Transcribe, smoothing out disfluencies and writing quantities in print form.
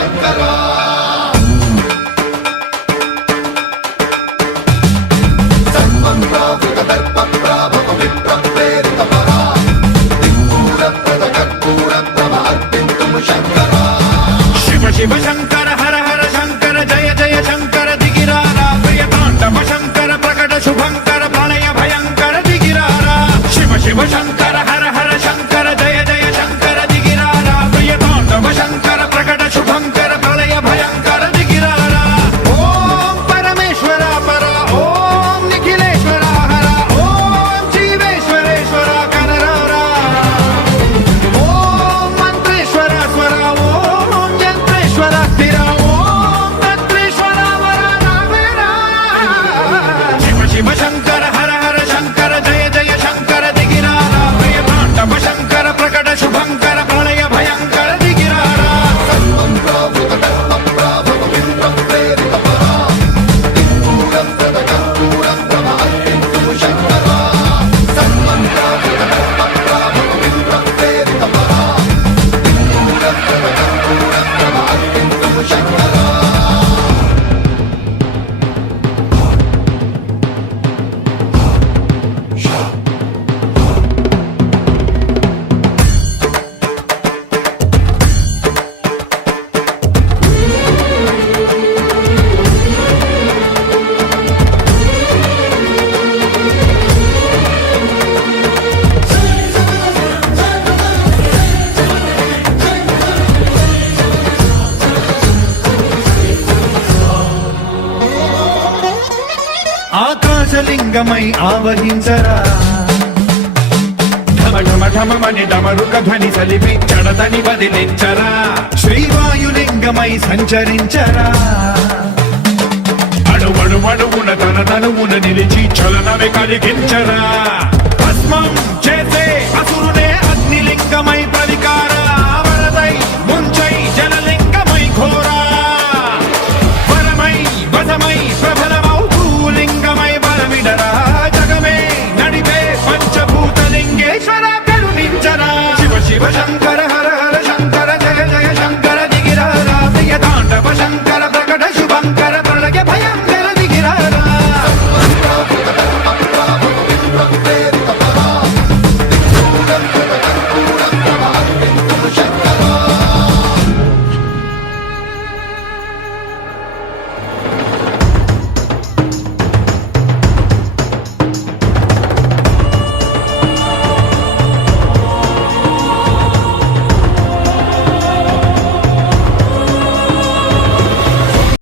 శంకరా శివ శంకర హర హర శంకర జయ జయ శంకర దిగిరారా ప్రియతాండవ శంకర ప్రకట శుభంకర ప్రళయ భయంకర దిగిరారా శివ శివ శంకర హర హర శంకర జయ జయ శంకర దిగిరారా ప్రియతాండవ శంకర ప్రకట శుభంకర ప్రళయ భయంకర దిగిరారా ఓం పరమేశ్వర పర ఓం నిఖిలేశ్వర హర ఓం జీవేశ్వరేశ్వర కనరారా ఓం మంత్రేశ్వర స్వర ఓం యంత్రేశ్వర స్థిర ఓం తత్రేశ్వర వర నావేరా శివ శివ శంకర హర హర శంకర జయ జయ శంకర దిగిరారా ప్రియతాండవ శంకర ప్రకట శుభంకర ప్రళయ భయంకర దిగిరారా ఆకాశలింగమై ఆవహించరా ఢమ ఢమ ఢమమని డమరుక ధ్వని సలిపి జడతని వదిలించరా శ్రీవాయులింగమై సంచరించరా అణువణువున తన తనువున నిలిచి చలనమే కలిగించరా భస్మం చేసే అసురు